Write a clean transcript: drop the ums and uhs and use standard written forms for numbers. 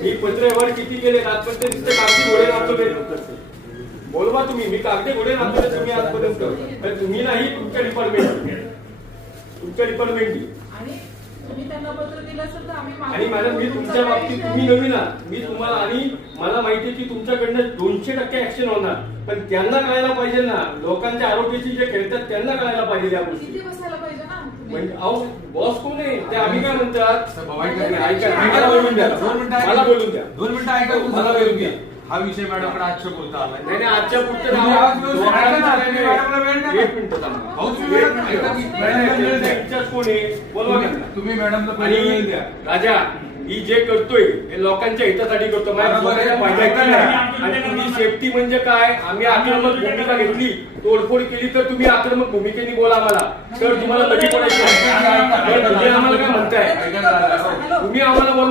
मी पत्रव्यवहार किती केले आजपर्यंत नुसते कागदी घोडे नाचवले. बोलवा तुम्ही, मी कागदी घोडे नाचवले तुम्ही आजपर्यंत. तर तुम्ही नाही, तुमच्या डिपार्टमेंट आणि तुम्ही त्यांना पत्र दिलं असेल तर आम्ही. आणि मॅडम मी तुमच्या बाबतीत तुम्ही नवीन आहात, मी तुम्हाला आणि मला माहिती आहे की तुमच्याकडनं 200% ऍक्शन होणार, पण त्यांना कळायला पाहिजे ना, लोकांच्या आरोग्याशी जे खेळतात त्यांना कळायला पाहिजे या गोष्टी. किती बसायला पाहिजे ना. म्हणजे अहो बॉस कोण आहे ते आम्ही काय म्हणतात. मला बोलून द्या, मला बोलून द्या, 2 मिनिटं ऐका. मला बोलून द्या. हा विषय मॅडमकडे आजच्या बोलता आला नाही नाही, आजच्या पुढचं एक मिनिट कोण आहे बोलवा. तुम्ही मॅडमला आणि राजा ही जे करतोय हे लोकांच्या हितासाठी करतो. आणि तुम्ही सेफ्टी म्हणजे काय, आम्ही आक्रमक भूमिका घेतली, तोडफोड केली तर तुम्ही आक्रमक भूमिकेने बोला आम्हाला, तर तुम्हाला बली पडायची. तुम्ही आम्हाला काय म्हणताय, तुम्ही आम्हाला बोलणार